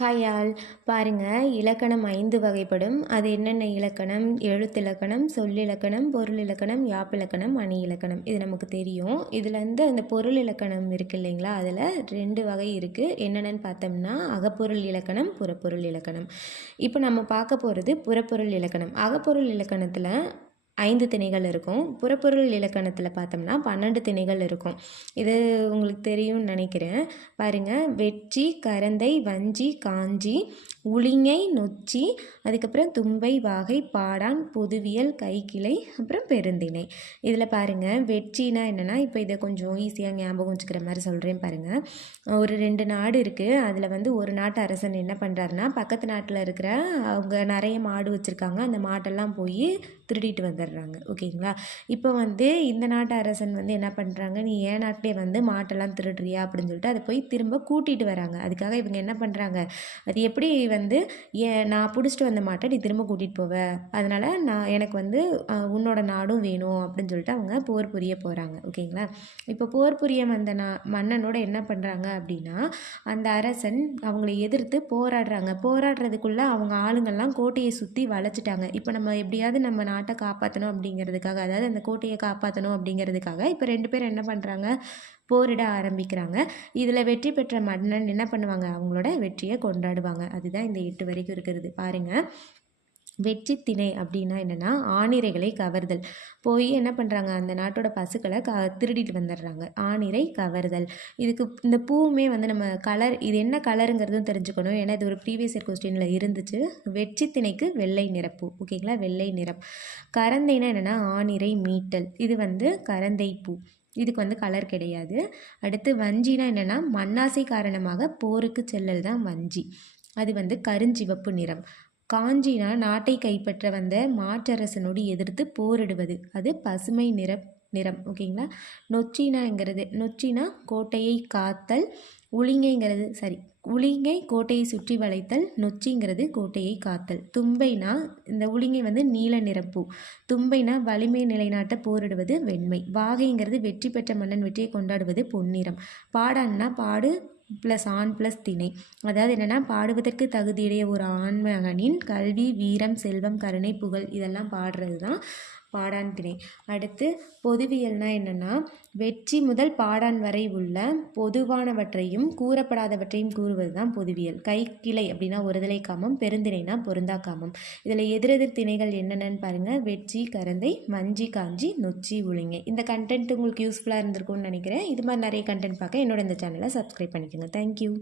Hi all. பாருங்க, இலக்கணம் 5 வகைப்படும். அது என்னென்ன இலக்கணம்? எழுத்திலக்கணம், சொல்லிலக்கணம், பொருள் இலக்கணம், யாப்பிலக்கணம், அணி இலக்கணம். இது நமக்கு தெரியும். இதில் அந்த பொருள் இலக்கணம் இருக்குது இல்லைங்களா, அதில் 2 வகை இருக்குது. என்னென்னு பார்த்தோம்னா அகப்பொருள் இலக்கணம், புறப்பொருள் இலக்கணம். இப்போ நம்ம பார்க்க போகிறது புறப்பொருள் இலக்கணம். அகப்பொருள் இலக்கணத்தில் 5 திணைகள் இருக்கும். புறப்பொருள் இலக்கணத்தில் பார்த்தோம்னா 12 திணைகள் இருக்கும். இது உங்களுக்கு தெரியும்னு நினைக்கிறேன். பாருங்கள், வெட்சி, கரந்தை, வஞ்சி, காஞ்சி, உளிங்கை, நொச்சி, அதுக்கப்புறம் தும்பை, வாகை, பாடான், பொதுவியல், கைக்கிளை, அப்புறம் பெருந்திணை. இதில் பாருங்கள், வெட்சினா என்னென்னா, இப்போ இதை கொஞ்சம் ஈஸியாக ஞாபகம் வச்சுக்கிற மாதிரி சொல்கிறேன் பாருங்கள். ஒரு 2 நாடு இருக்குது. அதில் ஒரு நாட்டு அரசன் என்ன பண்ணுறாருன்னா, பக்கத்து நாட்டில் இருக்கிற அவங்க நிறைய மாடு வச்சுருக்காங்க. அந்த மாட்டெல்லாம் போய் திருடிட்டு வந்துடுறாங்க. ஓகேங்களா. இப்போ இந்த நாட்டு அரசன் என்ன பண்ணுறாங்க, நீ ஏன் நாட்டிலே மாட்டெல்லாம் திருடுறியா அப்படின்னு சொல்லிட்டு அதை போய் திரும்ப கூட்டிகிட்டு வராங்க. அதுக்காக இவங்க என்ன பண்ணுறாங்க, அது எப்படி ஏன் நான் பிடிச்சிட்டு வந்த மாட்டை நீ திரும்ப கூட்டிகிட்டு போவ, அதனால் எனக்கு உன்னோட நாடும் வேணும் அப்படின்னு சொல்லிட்டு அவங்க போர் புரிய போகிறாங்க. ஓகேங்களா. இப்போ போர் புரிய வந்த மன்னனோட என்ன பண்ணுறாங்க அப்படின்னா, அந்த அரசன் அவங்களை எதிர்த்து போராடுறாங்க. போராடுறதுக்குள்ளே அவங்க ஆளுங்கள்லாம் கோட்டையை சுற்றி வளைச்சிட்டாங்க. இப்போ நம்ம எப்படியாவது நம்ம நாட்டை காப்பாற்றணும் அப்படிங்கிறதுக்காக, அதாவது அந்த கோட்டையை காப்பாற்றணும் அப்படிங்கிறதுக்காக இப்போ 2 பேர் என்ன பண்ணுறாங்க, போரிட ஆரம்பிக்கிறாங்க. இதில் வெற்றி பெற்ற மன்னன் என்ன பண்ணுவாங்க, அவங்களோட வெற்றியை கொண்டாடுவாங்க. அதுதான் இந்த 8 வரைக்கும் இருக்கிறது. பாருங்கள், வெற்றி திணை அப்படின்னா என்னென்னா, ஆணிரைகளை கவர்தல். போய் என்ன பண்ணுறாங்க, அந்த நாட்டோட பசுக்களை திருடிட்டு வந்துடுறாங்க. ஆணிரை கவர்தல். இதுக்கு இந்த பூவுமே நம்ம கலர், இது என்ன கலருங்கிறதும் தெரிஞ்சுக்கணும். ஏன்னா இது ஒரு ப்ரீவியஸ் இயர் கொஸ்டினில் இருந்துச்சு. வெற்றி திணைக்கு வெள்ளை நிறப்பூ. ஓகேங்களா, வெள்ளை நிறம். கரந்தைனா என்னென்னா, ஆணிரை மீட்டல். இது கரந்தை பூ. இதுக்கு கலர் கிடையாது. அடுத்து வஞ்சினா என்னென்னா, மண்ணாசை காரணமாக போருக்கு செல்லல் தான் வஞ்சி. அது கருஞ்சிவப்பு நிறம். காஞ்சினா நாட்டை கைப்பற்ற வந்த மாற்றரசனோடு எதிர்த்து போரிடுவது. அது பசுமை நிறம். ஓகேங்களா. நொச்சினா கோட்டையை காத்தல். உளிங்கை கோட்டையை சுற்றி வளைத்தல். நொச்சிங்கிறது கோட்டையை காத்தல். தும்பைனா, இந்த உளிங்கை நீல நிறப்பூ. தும்பைனா வலிமை நிலைநாட்ட போரிடுவது வெண்மை. வாகைங்கிறது வெற்றி பெற்ற மன்னன் வெற்றியை கொண்டாடுவது பொன்னிறம். பாடான்னா பாடு ப்ளஸ் ஆண் ப்ளஸ் திணை. அதாவது என்னென்னா, பாடுவதற்கு தகுதியுடைய ஒரு ஆண்மகனின் கல்வி, வீரம், செல்வம், கருணை, புகழ் இதெல்லாம் பாடுறது தான் பாடான் திணை. அடுத்து பொதுவியல்னா என்னென்னா, வெற்றி முதல் பாடான் வரை உள்ள பொதுவானவற்றையும் கூறப்படாதவற்றையும் கூறுவது தான் பொதுவியல். கைக்கிளை அப்படின்னா ஒருதலை காமம், பெருந்திணைனா பொருந்தா காமம். இதில் எதிரெதிர் திணைகள் என்னென்னு பாருங்கள், வெட்சி, கரந்தை, வஞ்சி, காஞ்சி, நொச்சி, உளிங்கை. இந்த கண்டென்ட் உங்களுக்கு யூஸ்ஃபுல்லாக இருந்திருக்கும்னு நினைக்கிறேன். இது மாதிரி நிறைய கண்டென்ட் பார்க்க என்னோட இந்த சேனலை சப்ஸ்கிரைப் பண்ணிக்கோங்க. தேங்க்யூ.